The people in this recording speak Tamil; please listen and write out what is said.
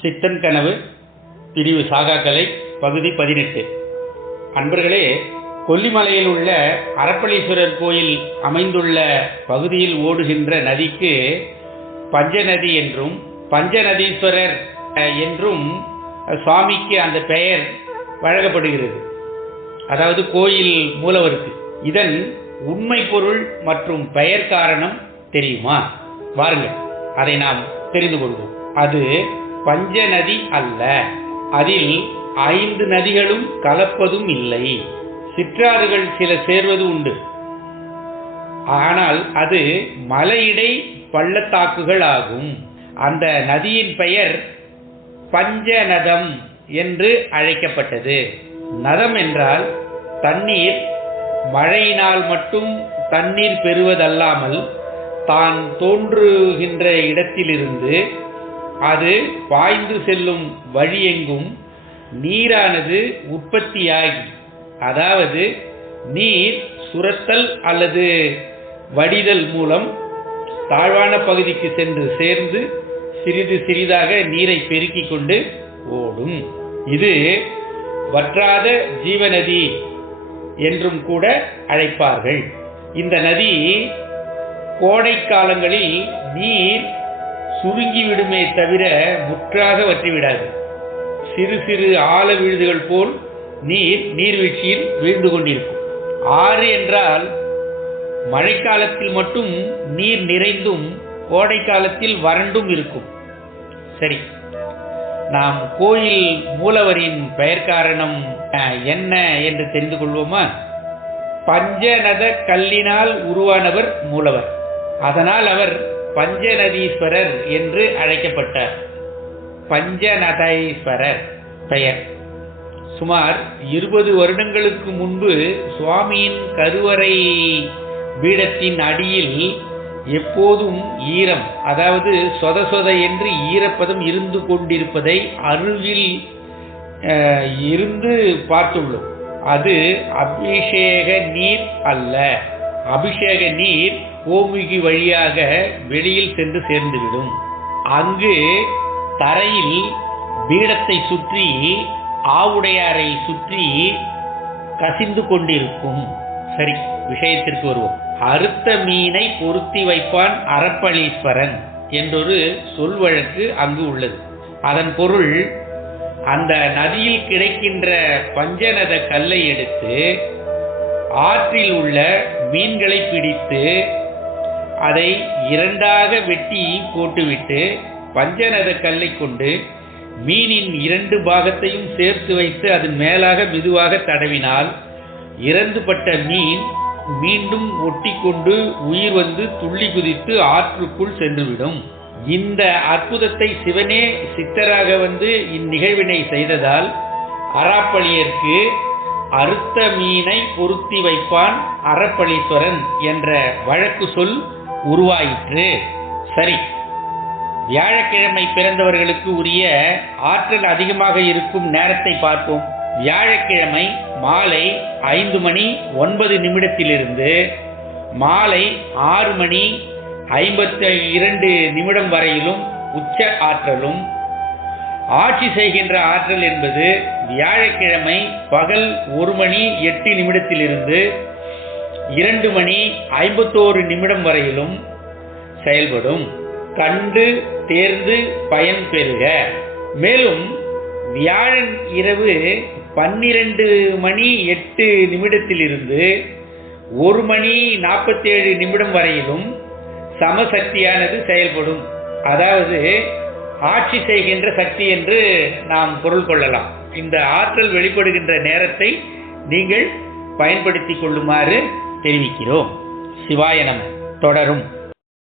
சித்தன் கனவு பிரிவு சாகாக்கலை பகுதி 18. அன்பர்களே, கொல்லிமலையில் உள்ள அரப்பளீஸ்வரர் கோயில் அமைந்துள்ள பகுதியில் ஓடுகின்ற நதிக்கு பஞ்சநதி என்றும் பஞ்சநதீஸ்வரர் என்றும் சுவாமிக்கு அந்த பெயர் வழங்கப்படுகிறது. அதாவது கோயில் மூலவருக்கு. இதன் உண்மை பொருள் மற்றும் பெயர் காரணம் தெரியுமா? வாருங்கள், அதை நாம் தெரிந்து கொள்வோம். அது பஞ்சநதி அல்ல. அதில் 5 நதிகளும் கலப்பதும் இல்லை. சிற்றாறுகள் சில சேர்வது உண்டு. ஆனால் அது மலையிடை பள்ளத்தாக்குகள் ஆகும். அந்த நதியின் பெயர் பஞ்சநதம் என்று அழைக்கப்பட்டது. நதம் என்றால் தண்ணீர் மழையினால் மட்டும் தண்ணீர் பெறுவதல்லாமல் தான் தோன்றுகின்ற இடத்திலிருந்து அது பாய்ந்து செல்லும் வழியெங்கும் நீரானது உற்பத்தியாகி, அதாவது நீர் சுரத்தல் அல்லது வடிதல் மூலம் தாழ்வான பகுதிக்கு சென்று சேர்ந்து சிறிது சிறிதாக நீரை பெருக்கிக் கொண்டு ஓடும். இது வற்றாத ஜீவநதி என்றும் கூட அழைப்பார்கள். இந்த நதி கோடை காலங்களில் நீர் சுருங்கிவிடுமே தவிர முற்றாக வற்றிவிடாது. சிறு சிறு ஆழ விழுதுகள் போல் நீர்வீழ்ச்சியில் வீழ்ந்து கொண்டிருக்கும். ஆறு என்றால் மழைக்காலத்தில் மட்டும் நீர் நிறைந்தும் கோடை காலத்தில் வறண்டும் இருக்கும். சரி, நாம் கோயில் மூலவரின் பெயர் காரணம் என்ன என்று தெரிந்து கொள்வோமா? பஞ்சநத கல்லினால் உருவானவர் மூலவர். அதனால் அவர் பஞ்சநதீஸ்வரர் என்று அழைக்கப்பட்டார். பஞ்சநதீஸ்வரர் பெயர் சுமார் 20 வருடங்களுக்கு முன்பு சுவாமியின் கருவறை பீடத்தின் அடியில் எப்போதும் ஈரம், அதாவது சொத சொத என்று ஈரப்பதம் இருந்து கொண்டிருப்பதை அருகில் இருந்து பார்த்துள்ளோம். அது அபிஷேக நீர் அல்ல. அபிஷேக நீர் கோமுகி வழியாக வெளியில் சென்று சேர்ந்துவிடும். அங்கு தரையில் பீடத்தை சுற்றி ஆவுடையாரை சுற்றி கசிந்து கொண்டிருக்கும். சரி, விஷயத்திற்கு வருவோம். அறுத்த மீனை பொருத்தி வைப்பான் அரப்பளீஸ்வரன் என்றொரு சொல் வழக்கு அங்கு உள்ளது. அதன் பொருள், அந்த நதியில் கிடைக்கின்ற பஞ்சநத கல்லை எடுத்து ஆற்றில் உள்ள மீன்களை பிடித்து அதை 2ஆக வெட்டி போட்டுவிட்டு பஞ்சநத கல்லை கொண்டு மீனின் 2 பாகத்தையும் சேர்த்து வைத்து அதன் மேலாக மெதுவாக தடவினால் இறந்துபட்ட மீன் மீண்டும் ஒட்டி கொண்டு உயிர் வந்து துள்ளி குதித்து ஆற்றுக்குள் சென்றுவிடும். இந்த அற்புதத்தை சிவனே சித்தராக வந்து இந்நிகழ்வினை செய்ததால் அராப்பளியருக்கு அறுத்த மீனை பொருத்தி வைப்பான் அரப்பளீஸ்வரன் என்ற வழக்கு சொல் உருவாயிற்று. சரி, வியாழக்கிழமை பிறந்தவர்களுக்கு உரிய ஆற்றல் அதிகமாக இருக்கும் நேரத்தை பார்ப்போம். வியாழக்கிழமை மாலை 5:09 மாலை 6:52 வரையிலும் உச்ச ஆற்றலும், ஆட்சி செய்கின்ற ஆற்றல் என்பது வியாழக்கிழமை பகல் 1:08 2:51 வரையிலும் செயல்படும். கண்டு தேர்ந்து பயன் பெறுக. மேலும் வியாழன் இரவு 12:08 1:47 வரையிலும் சமசக்தியானது செயல்படும். அதாவது ஆட்சி செய்கின்ற சக்தி என்று நாம் பொருள் கொள்ளலாம். இந்த ஆற்றல் வெளிப்படுகின்ற நேரத்தை நீங்கள் பயன்படுத்திக் கொள்ளுமாறு தெரிவிக்கிறோம். சிவாய நம. தொடரும்.